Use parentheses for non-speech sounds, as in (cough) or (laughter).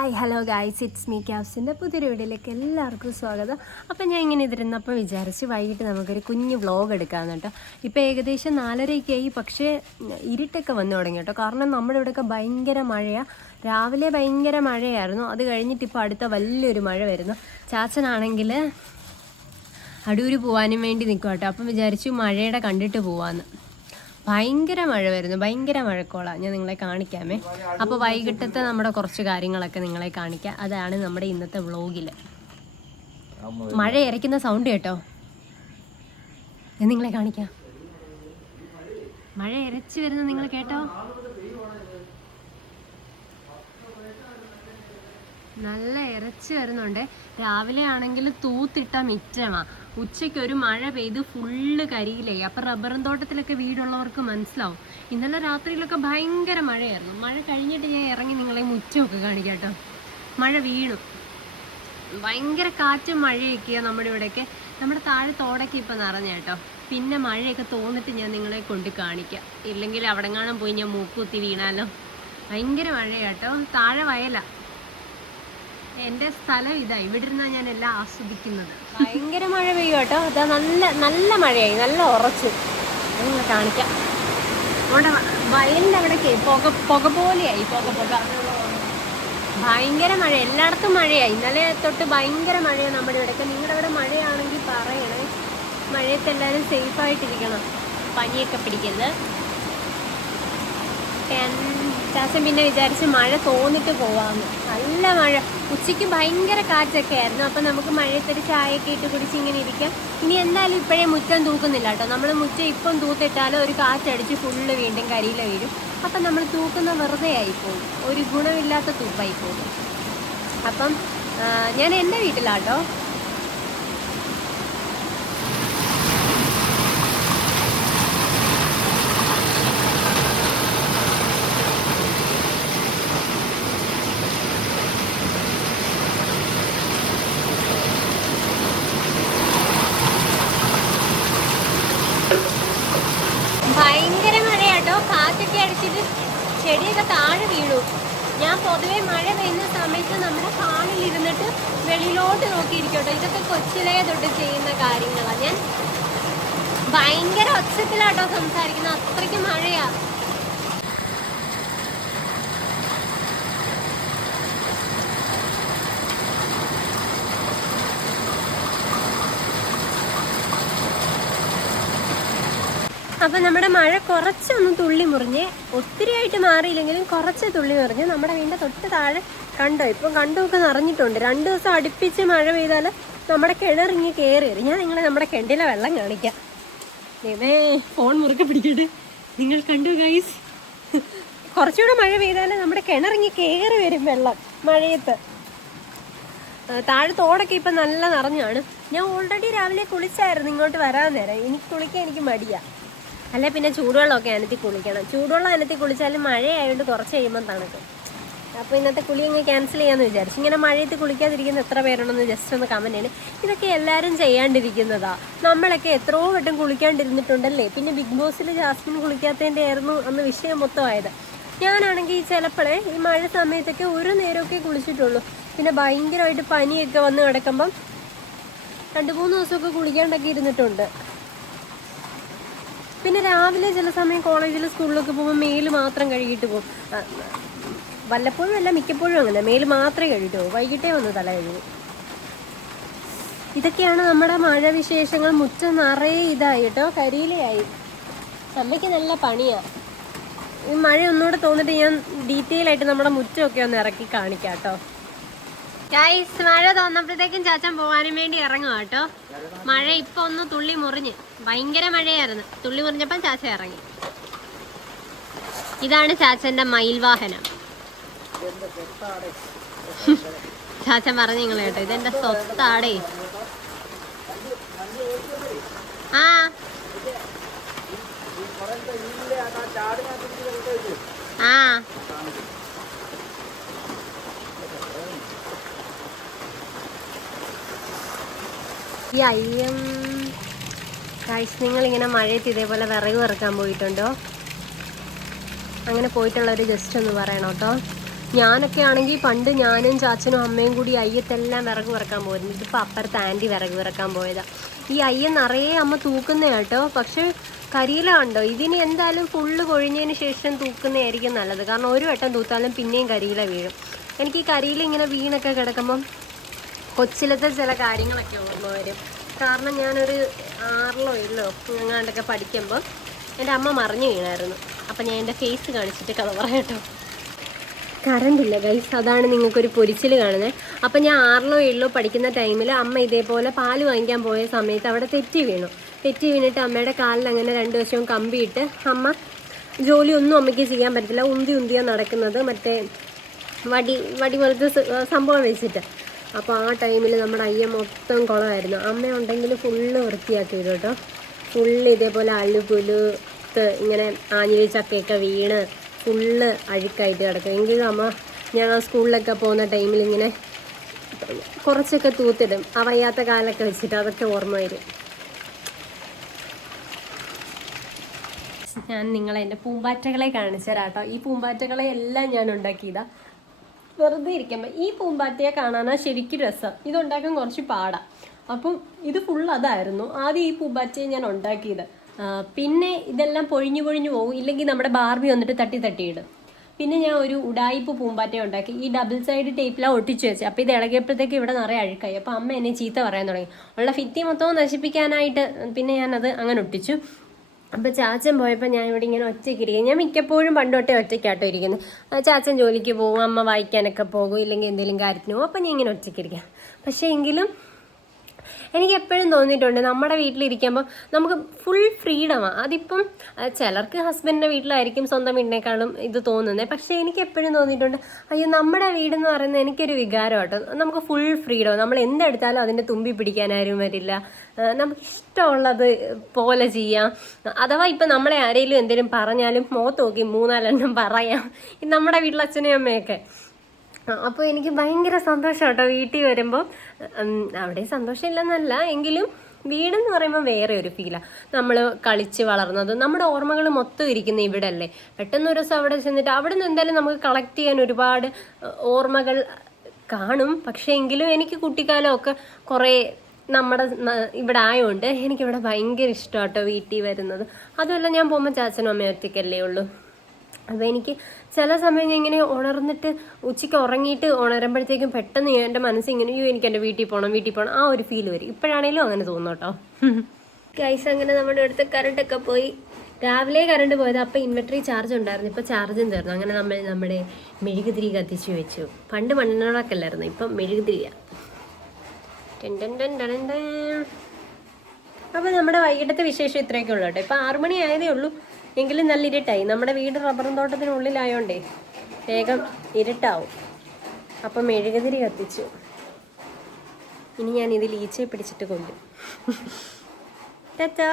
Hi hello guys it's me ക്യാപ്സിന്റെ പുതിയൊരു വീഡിയോയിലേക്ക് എല്ലാവർക്കും സ്വാഗതം. അപ്പം ഞാൻ ഇങ്ങനെ ഇതിരുന്നപ്പോൾ വിചാരിച്ച് വൈകിട്ട് നമുക്കൊരു കുഞ്ഞ് വ്ളോഗ് എടുക്കാമെന്ന് കേട്ടോ. ഇപ്പോൾ ഏകദേശം നാലരയ്ക്കായി പക്ഷേ ഇരുട്ടൊക്കെ വന്നു തുടങ്ങി കേട്ടോ. കാരണം നമ്മുടെ ഇവിടെയൊക്കെ ഭയങ്കര മഴയാണ് രാവിലെ ഭയങ്കര മഴയായിരുന്നു. അത് കഴിഞ്ഞിട്ട് ഇപ്പോൾ അടുത്ത വലിയൊരു മഴ വരുന്നു. ചാച്ചനാണെങ്കിൽ അടൂര് പോകാനും വേണ്ടി നിൽക്കും കേട്ടോ. അപ്പം വിചാരിച്ചു മഴയുടെ കണ്ടിട്ട് പോവാന്ന്. ഭയങ്കര മഴ വരുന്നു. ഭയങ്കര മഴക്കോളാണ് ഞാൻ നിങ്ങളെ കാണിക്കാമേ. അപ്പോൾ വൈകിട്ടത്തെ നമ്മുടെ കുറച്ച് കാര്യങ്ങളൊക്കെ നിങ്ങളെ കാണിക്കാം. അതാണ് നമ്മുടെ ഇന്നത്തെ വ്ളോഗിൽ മഴ ഇരയ്ക്കുന്ന സൗണ്ട് കേട്ടോ. ഞാൻ നിങ്ങളെ കാണിക്കാം. മഴ ഇരച്ചു വരുന്നത് നിങ്ങൾ കേട്ടോ? നല്ല ഇറച്ചി വരുന്നുണ്ട്. രാവിലെ ആണെങ്കിൽ തൂത്തിട്ട മിറ്റമാ ഉച്ചയ്ക്ക് ഒരു മഴ പെയ്ത് ഫുള്ള് കരിയിലായി അപ്പം റബ്ബറും തോട്ടത്തിലൊക്കെ വീടുള്ളവർക്ക് മനസ്സിലാവും. ഇന്നലെ രാത്രിയിലൊക്കെ ഭയങ്കര മഴയായിരുന്നു. മഴ കഴിഞ്ഞിട്ട് ഞാൻ ഇറങ്ങി നിങ്ങളെ മുറ്റമൊക്കെ കാണിക്കാം കേട്ടോ. മഴ വീണു. ഭയങ്കര കാറ്റും മഴയൊക്കെയാണ് നമ്മുടെ ഇവിടെയൊക്കെ. നമ്മുടെ താഴെ തോടൊക്കെ ഇപ്പം നിറഞ്ഞ കേട്ടോ. പിന്നെ മഴയൊക്കെ തോന്നിട്ട് ഞാൻ നിങ്ങളെ കൊണ്ട് കാണിക്കാം. ഇല്ലെങ്കിൽ അവിടെങ്ങാനും പോയി ഞാൻ മൂക്കുത്തി വീണാലോ. ഭയങ്കര മഴയാട്ടോ താഴെ വയലാ. എന്റെ സ്ഥലം ഇതാ ഇവിടെ ഞാൻ എല്ലാം ആസ്വദിക്കുന്നത്. ഭയങ്കര മഴ പെയ്യും കേട്ടോ. അതാ നല്ല നല്ല മഴയായി. നല്ല ഉറച്ചു. നിങ്ങൾ കാണിക്കാം. അവിടെ വയലിന്റെ അവിടേക്ക് പുക പുക പോലെയായി പുക പുക. ഭയങ്കര മഴ. എല്ലായിടത്തും മഴയായി. ഇന്നലെ തൊട്ട് ഭയങ്കര മഴയാണ് നമ്മുടെ ഇവിടെയൊക്കെ. നിങ്ങളുടെ അവിടെ മഴയാണെങ്കിൽ പറയണേ. മഴയത്ത് എല്ലാവരും സേഫായിട്ടിരിക്കണം പനിയൊക്കെ പിടിക്കരുത്. ചാച്ചൻ പിന്നെ വിചാരിച്ച് മഴ തോന്നിട്ട് പോവാന്ന്. നല്ല മഴ. ഉച്ചയ്ക്ക് ഭയങ്കര കാറ്റൊക്കെ ആയിരുന്നു. അപ്പം നമുക്ക് മഴയത്തൊരു ചായയൊക്കെ ഇട്ട് കുടിച്ച് ഇങ്ങനെ ഇരിക്കാം. ഇനി എന്തായാലും ഇപ്പോഴേ മുറ്റം തൂക്കുന്നില്ല കേട്ടോ. നമ്മൾ മുറ്റം ഇപ്പം തൂത്തിട്ടാലും ഒരു കാറ്റടിച്ച് ഫുള്ള് വീണ്ടും കരിയില വീഴും. അപ്പം നമ്മൾ തൂക്കുന്ന വെറുതെ ആയിപ്പോകും ഒരു ഗുണമില്ലാത്ത തൂപ്പായി പോകും അപ്പം ഞാൻ എന്റെ വീട്ടിലാട്ടോ ഭയങ്കര മഴയാട്ടോ കാറ്റൊക്കെ അടിച്ചിട്ട് ചെടിയൊക്കെ താഴെ വീണു. ഞാൻ പൊതുവെ മഴ പെയ്യുന്ന സമയത്ത് നമ്മുടെ കാണിലിരുന്നിട്ട് വെളിയിലോട്ട് നോക്കിയിരിക്കട്ടോ. ഇതൊക്കെ കൊച്ചിലേ തൊട്ട് ചെയ്യുന്ന കാര്യങ്ങളാണ് ഞാൻ ഭയങ്കര ഒച്ചത്തിലാട്ടോ സംസാരിക്കുന്നത്. അത്രയ്ക്ക് മഴയാ. അപ്പൊ നമ്മുടെ മഴ കുറച്ചൊന്ന് തുള്ളി മുറിഞ്ഞ് ഒത്തിരി ആയിട്ട് മാറിയില്ലെങ്കിലും കുറച്ച് തുള്ളി മുറിഞ്ഞ് നമ്മുടെ വീടിന്റെ തൊട്ട് താഴെ കണ്ടോ? ഇപ്പം കണ്ടൊക്കെ നിറഞ്ഞിട്ടുണ്ട്. രണ്ട് ദിവസം അടുപ്പിച്ച് മഴ പെയ്താൽ നമ്മുടെ കിണറിങ്ങി കയറി വരും. ഞാൻ നിങ്ങളെ നമ്മുടെ കിണറ്റിലെ വെള്ളം കാണിക്കാം. ഇതേ ഫോൺ മുറുക്കെ പിടിക്കട്ടെ നിങ്ങൾ കണ്ടു ഗൈസ് കുറച്ചുകൂടെ മഴ പെയ്താൽ നമ്മുടെ കിണറിങ്ങി കയറി വരും വെള്ളം മഴയത്ത്. താഴെ തോടൊക്കെ ഇപ്പം നല്ല നിറഞ്ഞാണ്. ഞാൻ ഓൾറെഡി രാവിലെ കുളിച്ചായിരുന്നു ഇങ്ങോട്ട് വരാൻ നേരം. എനിക്ക് കുളിക്കാൻ എനിക്ക് മടിയാ. അല്ല പിന്നെ ചൂടുവെള്ളമൊക്കെ അനത്തി കുളിക്കണം. ചൂടുവെള്ളം അനത്തി കുളിച്ചാലും മഴയായതുകൊണ്ട് കുറച്ച് കഴിയുമ്പോൾ തണുക്കും. അപ്പോൾ ഇന്നത്തെ കുളി അങ്ങ് ക്യാൻസൽ ചെയ്യാമെന്ന് വിചാരിച്ചു. ഇങ്ങനെ മഴയത്ത് കുളിക്കാതിരിക്കുന്ന എത്ര പേരുണ്ടെന്ന് ജസ്റ്റ് ഒന്ന് കമന്റ് ചെയ്യണം. ഇതൊക്കെ എല്ലാവരും ചെയ്യാണ്ടിരിക്കുന്നതാ. നമ്മളൊക്കെ എത്രയോ വട്ടം കുളിക്കാണ്ടിരുന്നിട്ടുണ്ടല്ലേ? പിന്നെ ബിഗ് ബോസിൽ ജാസ്മിൻ കുളിക്കാത്തതിന്റെ ആയിരുന്നു അന്ന് വിഷയം മൊത്തമായത്. ഞാനാണെങ്കിൽ ചിലപ്പോഴേ ഈ മഴ സമയത്തൊക്കെ ഒരു നേരമൊക്കെ കുളിച്ചിട്ടുള്ളൂ. പിന്നെ ഭയങ്കരമായിട്ട് പനിയൊക്കെ വന്ന് കിടക്കുമ്പം രണ്ട് മൂന്ന് ദിവസമൊക്കെ കുളിക്കാണ്ടൊക്കെ ഇരുന്നിട്ടുണ്ട്. പിന്നെ രാവിലെ ചില സമയം കോളേജിൽ സ്കൂളിലൊക്കെ പോകുമ്പോൾ മെയിൽ മാത്രം കഴുകിയിട്ട് പോകും. വല്ലപ്പോഴും അല്ല മിക്കപ്പോഴും അങ്ങനെ. മെയിൽ മാത്രമേ കഴുകിയിട്ട് പോകും. വൈകിട്ടേ വന്ന് തല കഴുകും. ഇതൊക്കെയാണ് നമ്മുടെ മഴ വിശേഷങ്ങൾ. മുറ്റം നിറയെ ഇതായി കേട്ടോ. കരിയിലയായി. അമ്മയ്ക്ക് നല്ല പണിയാ. ഈ മഴ ഒന്നുകൂടെ തോന്നിട്ട് ഞാൻ ഡീറ്റെയിൽ ആയിട്ട് നമ്മുടെ മുറ്റമൊക്കെ ഒന്ന് ഇറക്കി കാണിക്കാം കേട്ടോ. മഴ തോന്നപ്പോഴത്തേക്കും ചാച്ചൻ പോകാനും വേണ്ടി ഇറങ്ങുക കേട്ടോ. മഴ ഇപ്പൊ ഒന്ന് തുള്ളി മുറിഞ്ഞ്. ഭയങ്കര മഴയായിരുന്നു. തുള്ളി മുറിഞ്ഞപ്പം ചാച്ച ഇറങ്ങി. ഇതാണ് ചാച്ചന്റെ മയിൽവാഹനം. വാഹനം ചാച്ചൻ പറഞ്ഞു നിങ്ങൾ കേട്ടോ ഇതെന്റെ സ്വത്താടേ? ആ. ആ ഈ അയ്യം നിങ്ങൾ ഇങ്ങനെ മഴയത്ത് ഇതേപോലെ വിറക് വറുക്കാൻ പോയിട്ടുണ്ടോ? അങ്ങനെ പോയിട്ടുള്ളവർ ജസ്റ്റ് ഒന്ന് പറയണം കേട്ടോ. ഞാനൊക്കെ ആണെങ്കിൽ പണ്ട് ഞാനും ചാച്ചനും അമ്മയും കൂടി അയ്യത്തെല്ലാം വിറക് വിറക്കാൻ പോയിരുന്നു. ഇതിപ്പോൾ അപ്പുറത്ത് ആന്റി വിറക് വിറക്കാൻ പോയതാ. ഈ അയ്യ നിറയെ അമ്മ തൂക്കുന്ന കേട്ടോ. പക്ഷെ കരിയില കണ്ടോ? ഇതിന് എന്തായാലും ഫുള്ള് കൊഴിഞ്ഞതിന് ശേഷം തൂക്കുന്നതായിരിക്കും നല്ലത്. കാരണം ഒരു വട്ടം തൂത്താലും പിന്നെയും കരിയില വീഴും. എനിക്ക് ഈ കരിയില ഇങ്ങനെ വീണൊക്കെ കിടക്കുമ്പം കൊച്ചിലത്തെ ചില കാര്യങ്ങളൊക്കെ ഓർമ്മ വരും. കാരണം ഞാനൊരു ആറിലോ ഏഴിലോ എങ്ങാണ്ടൊക്കെ പഠിക്കുമ്പോൾ എന്റെ അമ്മ മറിഞ്ഞു വീണായിരുന്നു. അപ്പം ഞാൻ എന്റെ ഫേസ് കാണിച്ചിട്ട് കഥ പറയട്ടോ കറണ്ട് ഇല്ല ഗൈസ് അതാണ് നിങ്ങൾക്കൊരു പൊരിച്ചിൽ കാണുന്നത്. അപ്പം ഞാൻ ആറിലോ ഏഴിലോ പഠിക്കുന്ന ടൈമിൽ അമ്മ ഇതേപോലെ പാൽ വാങ്ങിക്കാൻ പോയ സമയത്ത് അവിടെ തെറ്റി വീണു. തെറ്റി വീണിട്ട് അമ്മയുടെ കാലിൽ അങ്ങനെ രണ്ട് വശവും കമ്പിയിട്ട് അമ്മ ജോലിയൊന്നും അമ്മയ്ക്ക് ചെയ്യാൻ പറ്റില്ല ഉന്തി ഉന്തിയാണ് നടക്കുന്നത്. മറ്റേ വടി വടി പോലത്തെ സംഭവം വെച്ചിട്ട്. അപ്പോൾ ആ ടൈമിൽ നമ്മുടെ അയ്യ മൊത്തം കുളമായിരുന്നു. അമ്മ ഉണ്ടെങ്കിൽ ഫുള്ള് വൃത്തിയാക്കി വരും കേട്ടോ. ഫുള്ള് ഇതേപോലെ അള്ളുപുലുത്ത് ഇങ്ങനെ ആഞ്ഞിലി ചക്കയൊക്കെ വീണ് ഫുള്ള് അഴുക്കായിട്ട് കിടക്കും. എങ്കിലും അമ്മ ആ സ്കൂളിലൊക്കെ പോകുന്ന ടൈമിൽ ഇങ്ങനെ കുറച്ചൊക്കെ തൂത്തിടും. ആ വയ്യാത്ത കാലൊക്കെ വെച്ചിട്ട് അതൊക്കെ ഓർമ്മ വരും. ഞാൻ നിങ്ങളെ എന്റെ പൂമ്പാറ്റകളെ കാണിച്ചു തരാം കേട്ടോ. ഈ പൂമ്പാറ്റകളെ എല്ലാം ഞാൻ ഉണ്ടാക്കിയതാ. വെറുതെ ഇരിക്കുമ്പോൾ ഈ പൂമ്പാറ്റയെ കാണാനാ ശരിക്കും രസം. ഇതുണ്ടാക്കാൻ കുറച്ച് പാടാ. അപ്പം ഇത് ഫുൾ അതായിരുന്നു. ആദ്യം ഈ പൂമ്പാറ്റയെ ഞാൻ ഉണ്ടാക്കിയത്. പിന്നെ ഇതെല്ലാം പൊഴിഞ്ഞു പൊഴിഞ്ഞു പോകും. ഇല്ലെങ്കിൽ നമ്മുടെ ബാർബി വന്നിട്ട് തട്ടി തട്ടിയിടും പിന്നെ ഞാൻ ഒരു ഉടായിപ്പ് പൂമ്പാറ്റ ഉണ്ടാക്കി. ഈ ഡബിൾ സൈഡ് ടേപ്പിലാണ് ഒട്ടിച്ചു വെച്ചത് അപ്പോൾ ഇത് ഇളകിയപ്പോഴത്തേക്ക് ഇവിടെ നിറയെ അഴുക്കായി. അപ്പോൾ അമ്മ എന്നെ ചീത്ത പറയാൻ തുടങ്ങി. ഉള്ള ഫിത്തി മൊത്തവും നശിപ്പിക്കാനായിട്ട് പിന്നെ ഞാനത് അങ്ങനെ ഒട്ടിച്ചു. അപ്പോൾ ചാച്ചൻ പോയപ്പോൾ ഞാൻ ഇവിടെ ഇങ്ങനെ ഒറ്റയ്ക്ക് ഇരിക്കും ഞാൻ മിക്കപ്പോഴും പണ്ടോട്ടേ ഒറ്റയ്ക്കാട്ടോ ഇരിക്കുന്നത് ആ ചാച്ചൻ ജോലിക്ക് പോകും അമ്മ വായിക്കാനൊക്കെ പോകും ഇല്ലെങ്കിൽ എന്തെങ്കിലും കാര്യത്തിന് പോകും. അപ്പം ഞാൻ ഇങ്ങനെ ഒറ്റയ്ക്ക് ഇരിക്കാം പക്ഷേ എങ്കിലും എനിക്ക് എപ്പോഴും തോന്നിയിട്ടുണ്ട് നമ്മുടെ വീട്ടിലിരിക്കുമ്പോൾ നമുക്ക് ഫുൾ ഫ്രീഡമാണ് അതിപ്പം ചിലർക്ക് ഹസ്ബൻഡിന്റെ വീട്ടിലായിരിക്കും സ്വന്തം വീടിനേക്കാളും ഇത് തോന്നുന്നത് പക്ഷേ എനിക്ക് എപ്പോഴും തോന്നിയിട്ടുണ്ട് അയ്യോ നമ്മുടെ വീടെന്ന് പറയുന്നത് എനിക്കൊരു വികാരം നമുക്ക് ഫുൾ ഫ്രീഡം നമ്മൾ എന്തെടുത്താലും അതിന്റെ തുമ്പി പിടിക്കാനാരും വരില്ല. നമുക്ക് ഇഷ്ടമുള്ളത് പോലെ ചെയ്യാം. അഥവാ ഇപ്പം നമ്മളെ ആരെങ്കിലും എന്തെങ്കിലും പറഞ്ഞാലും മുഖത്ത് നോക്കി മൂന്നാലെണ്ണം പറയാം. നമ്മുടെ വീട്ടിലെ അച്ഛനും അമ്മയൊക്കെ. അപ്പോൾ എനിക്ക് ഭയങ്കര സന്തോഷം കേട്ടോ വീട്ടിൽ വരുമ്പോൾ അവിടെ സന്തോഷമില്ലെന്നല്ല എങ്കിലും വീടെന്ന് പറയുമ്പോൾ വേറെ ഒരു ഫീലാണ് നമ്മൾ കളിച്ച് വളർന്നത് നമ്മുടെ ഓർമ്മകൾ മൊത്തം ഇരിക്കുന്ന ഇവിടെ അല്ലേ പെട്ടെന്ന് ഒരു ദിവസം അവിടെ ചെന്നിട്ട് അവിടെ നിന്ന് എന്തായാലും നമുക്ക് കളക്ട് ചെയ്യാൻ ഒരുപാട് ഓർമ്മകൾ കാണും. പക്ഷേ എങ്കിലും എനിക്ക് കുട്ടിക്കാലമൊക്കെ കുറേ നമ്മുടെ ഇവിടെ ആയതുകൊണ്ട് എനിക്കിവിടെ ഭയങ്കര ഇഷ്ടമാട്ടോ വീട്ടിൽ വരുന്നത്. അതുമല്ല ഞാൻ പോകുമ്പോൾ ചാച്ചനും അമ്മയും ഉള്ളൂ. അപ്പോൾ എനിക്ക് ചില സമയം ഞാൻ ഇങ്ങനെ ഉണർന്നിട്ട് ഉച്ചയ്ക്ക് ഉറങ്ങിയിട്ട് ഉണരുമ്പോഴത്തേക്കും പെട്ടെന്ന് ഞാൻ എന്റെ മനസ്സിങ്ങനെ അയ്യോ എനിക്ക് എന്റെ വീട്ടിൽ പോകണം വീട്ടിൽ പോകണം ആ ഒരു ഫീൽ വരും. ഇപ്പോഴാണേലും അങ്ങനെ തോന്നും കേട്ടോ. ഗൈസ് അങ്ങനെ നമ്മുടെ അടുത്ത് കറണ്ടൊക്കെ പോയി. രാവിലെ കറണ്ട് പോയത് അപ്പോൾ ഇൻവെർട്ടറി ചാർജ് ഉണ്ടായിരുന്നു. ഇപ്പോൾ ചാർജും തീർന്നു അങ്ങനെ നമ്മൾ നമ്മുടെ മെഴുകുതിരി കത്തിച്ച് വെച്ചു. പണ്ട് മണ്ണിനോടൊക്കെ അല്ലായിരുന്നു? ഇപ്പം മെഴുകുതിരിയാണ് അപ്പോൾ നമ്മുടെ വൈകിട്ടത്തെ വിശേഷം ഇത്രയൊക്കെ ഉള്ളൂ കേട്ടോ. ഇപ്പോൾ ആറുമണി ആയതേ ഉള്ളൂ. എങ്കിലും നല്ല ഇരുട്ടായി. നമ്മുടെ വീട് റബ്ബറും തോട്ടത്തിനുള്ളിലായോണ്ടേ വേഗം ഇരുട്ടാവും. അപ്പം മെഴുകുതിരി കത്തിച്ചു. ഇനി ഞാൻ ഇതിൽ ഈച്ചയെ പിടിച്ചിട്ട് കൊണ്ടു (laughs) ടാറ്റാ.